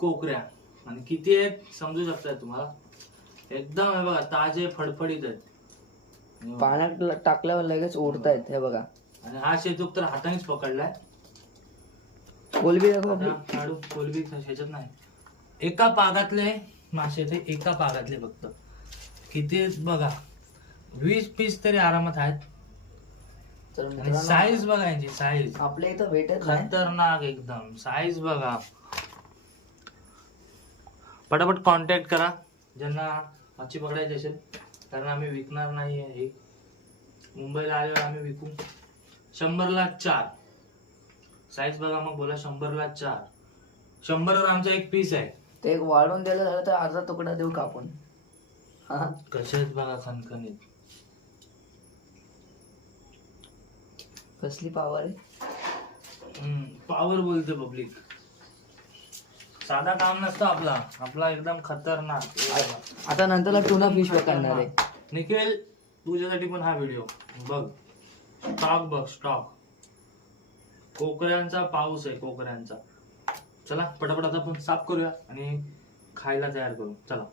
कोकऱ्या आणि किती आहेत समजू शकताय तुम्हाला. एकदम हे बघा ताजे फडफडीत आहेत. पाण्यात टाकल्यावर लगेच ओढतायत हे बघा. आणि हा शेतूक तर हातानेच पकडलाय. कोलबी दाखव आपली. आता काढू कोलबी ह्याच्यात नाही. एका पागातले मासे ते एका पागातले फक्त किती आहेत बघा. 20 पीस तरी आरामात आहेत. तर आणि मित्रांनो, साईज बघा यांची साईज आपल्या इथं भेटत नाही. खतरनाक एकदम. साईज बघा. पटापट कॉन्टॅक्ट करा ज्यांना मच्छी पकडायची असेल, कारण आम्ही विकणार नाहीये हे. मुंबईला आल्यावर आम्ही विकू. 100ला 4 साईज बघा. मग बोला 100ला 4. 100वर आमचा एक पीस आहे. ते एक वाढून दिलं झालं तर अर्धा तुकडा देऊ कापून. हा कसे आहेत बघा खणखणीत. कसली पावर आहे. पॉवर बोलते पब्लिक. साधा काम नसतं आपला एकदम खतरनाक. आता नंतरला टुना फिश पकडणार आहे. निखिल तुझ्यासाठी पण हा व्हिडिओ बघ. स्टॉक बघ स्टॉक. कोकऱ्यांचा पाऊस आहे कोकऱ्यांचा. चला पटापट आता आपण साफ करूया आणि खायला तयार करू. चला.